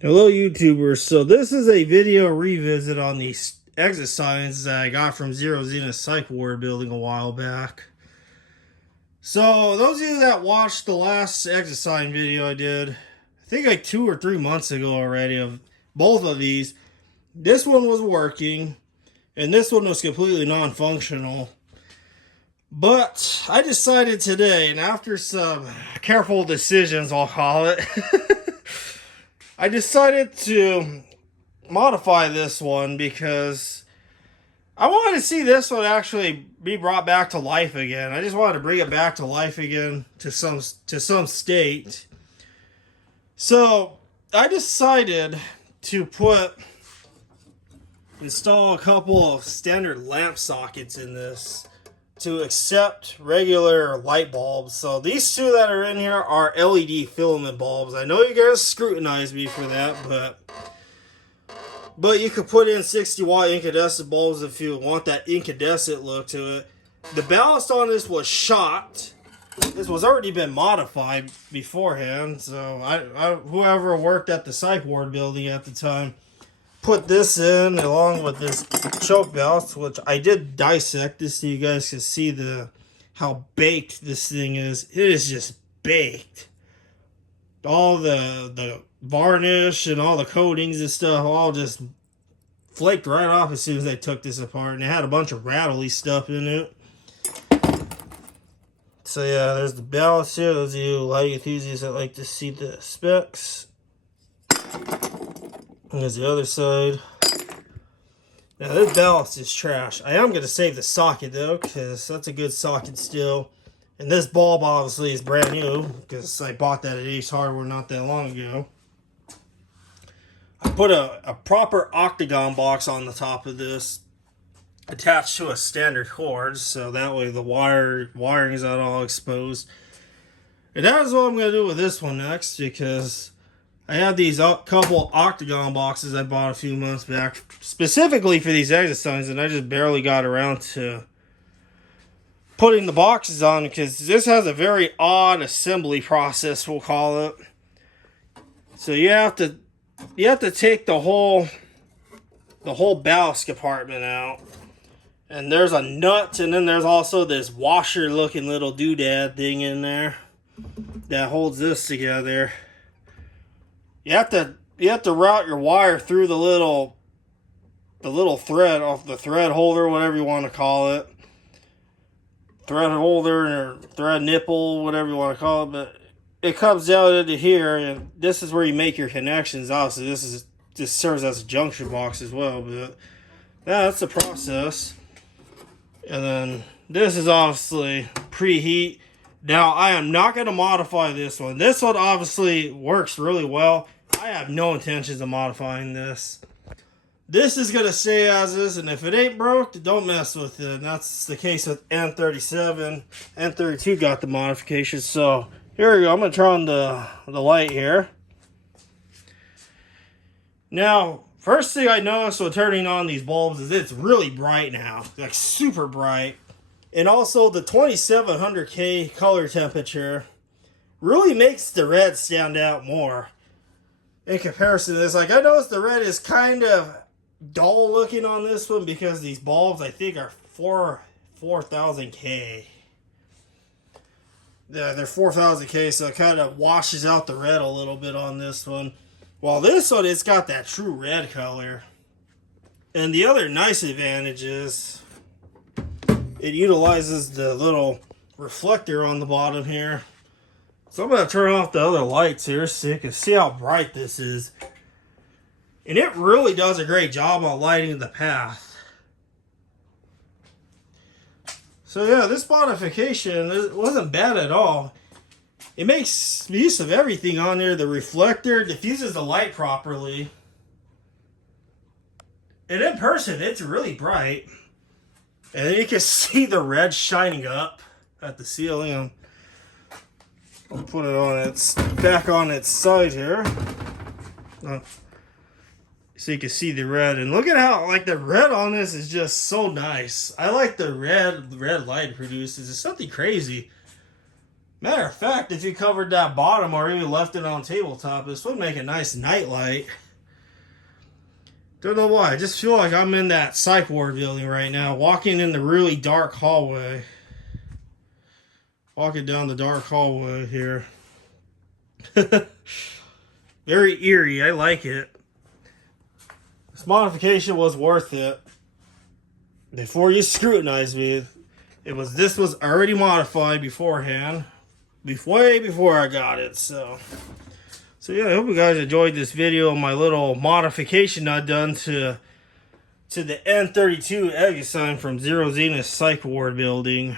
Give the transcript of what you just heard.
Hello YouTubers, so this is a video revisit on the exit signs that I got from Xerozenith Psych Ward building a while back. So those of you that watched the last exit sign video I did, I think like 2 or 3 months ago already, of both of these, this one was working and this one was completely non-functional. But I decided today, and after some careful decisions I'll call it, I decided to modify this one because I wanted to see this one actually be brought back to life again. I just wanted to bring it back to life again to some state. So I decided to install a couple of standard lamp sockets in this to accept regular light bulbs. So these two that are in here are LED filament bulbs. I know you guys scrutinize me for that, but you could put in 60-watt incandescent bulbs if you want that incandescent look to it. The ballast on this was shot. This was already been modified beforehand. So whoever worked at the Psych Ward building at the time put this in along with this choke ballast, which I did dissect this so you guys can see how baked this thing is. It is just baked. All the varnish and all the coatings and stuff all just flaked right off as soon as I took this apart, and it had a bunch of rattly stuff in it. So yeah, there's the ballast here. Those of you light enthusiasts that like to see the specs. And there's the other side. Now this ballast is trash. I am going to save the socket though, because that's a good socket still. And this bulb obviously is brand new, because I bought that at Ace Hardware not that long ago. I put a proper octagon box on the top of this, attached to a standard cord, so that way the wiring is not all exposed. And that is what I'm going to do with this one next, because I have these couple octagon boxes I bought a few months back, specifically for these exit signs, and I just barely got around to putting the boxes on, because this has a very odd assembly process, we'll call it. So you have to take the whole ballast compartment out, and there's a nut, and then there's also this washer looking little doodad thing in there that holds this together. You have to route your wire through the little thread off the thread holder, whatever you want to call it. Thread holder or thread nipple, whatever you want to call it, but it comes down into here, and this is where you make your connections. Obviously, this serves as a junction box as well, but that's the process. And then this is obviously preheat. Now, I am not going to modify this one. This one obviously works really well. I have no intentions of modifying this. This is going to stay as is, and if it ain't broke, don't mess with it. And that's the case with N37. N32 got the modifications. So here we go. I'm going to turn on the light here. Now, first thing I noticed when turning on these bulbs is it's really bright now. Like super bright. And also the 2700K color temperature really makes the red stand out more in comparison to this. Like, I noticed the red is kind of dull looking on this one because these bulbs I think are 4000K. Yeah, they're 4000K, so it kind of washes out the red a little bit on this one. While this one, it's got that true red color. And the other nice advantage is it utilizes the little reflector on the bottom here. So I'm going to turn off the other lights here so you can see how bright this is. And it really does a great job on lighting the path. So yeah, this modification wasn't bad at all. It makes use of everything on there. The reflector diffuses the light properly. And in person, it's really bright. And then you can see the red shining up at the ceiling. I'll put it on back on its side here. So you can see the red. And look at how, like, the red on this is just so nice. I like the red light it produces. It's something crazy. Matter of fact, if you covered that bottom or even left it on tabletop, this would make a nice night light. Don't know why. I just feel like I'm in that Psych ward building right now, walking in the really dark hallway. Walking down the dark hallway here. Very eerie. I like it. This modification was worth it. Before you scrutinize me, this was already modified beforehand. Way before I got it, so yeah, I hope you guys enjoyed this video on my little modification I done to the N32 egg sign from Xerozenith Psych ward building.